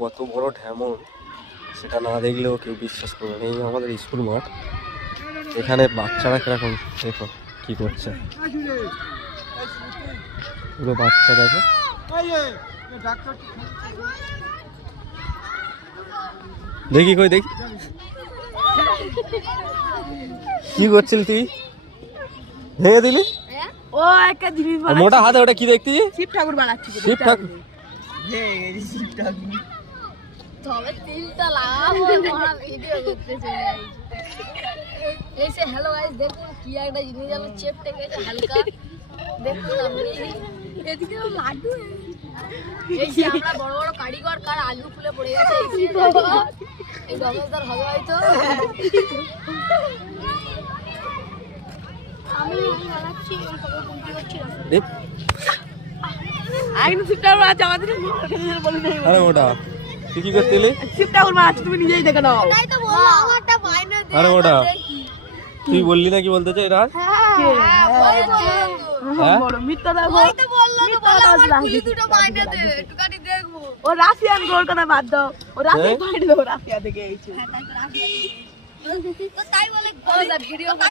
কত বড় ঢেমন সেটা না দেখলেও কেউ বিশ্বাস করবে না। এই আমাদের স্কুল মাঠ, এখানে বাচ্চারা কিরকম দেখো কি করছে, পুরো বাচ্চা দেখো। দেখি কই দেখি কি করছিল তুই, ভেঙে দিলি ও একটা জিনিস মোটা হাতে, ওটা কি দেখতি? শিব ঠাকুর বানাচ্ছি। শিব ঠাকুর তবে তিলটা লাগাবো বড় ভিডিও করতে চলে আইছি। এসে হ্যালো গাইস দেখুন কি একটা জিনিস আমি চেপটে গেছে হালকা দেখুন আপনি। এদিকে লাড্ডু এই যে আমরা বড় বড় কারিগর কার আলু ফুলে পড়ে গেছে এই ডমেজদার হবে হয়তো। আমি বানাচ্ছি সবাই কমপ্লিট করছি দেখ আইন শিব ঠাকুর বানাচ্ছি আমাদের বলি নাই। আরে ওটা তুই কি করছিলি? শিব ঠাকুর বানাচ্ছি, তুমি নিজেই দেখে নাও। তাই তো বললাম আমারটা মাইনাস দে। আরে ওটা তুই বললি না কি বলতে চাই রাজ? ওই হ্যাঁ বড় মিথ্যা দেখো। ওই তো বললো তো বললো আমার পুলি দুটো মাইনাস দে একটুখানি দেখবো। ও রাশিয়ান গোল কথা বাদ দাও, ও রাশিয়ান হ্যাঁ? পয়েন্ট দেবো, রাশিয়া থেকে এইছে। তো তাই বলে ভিডিও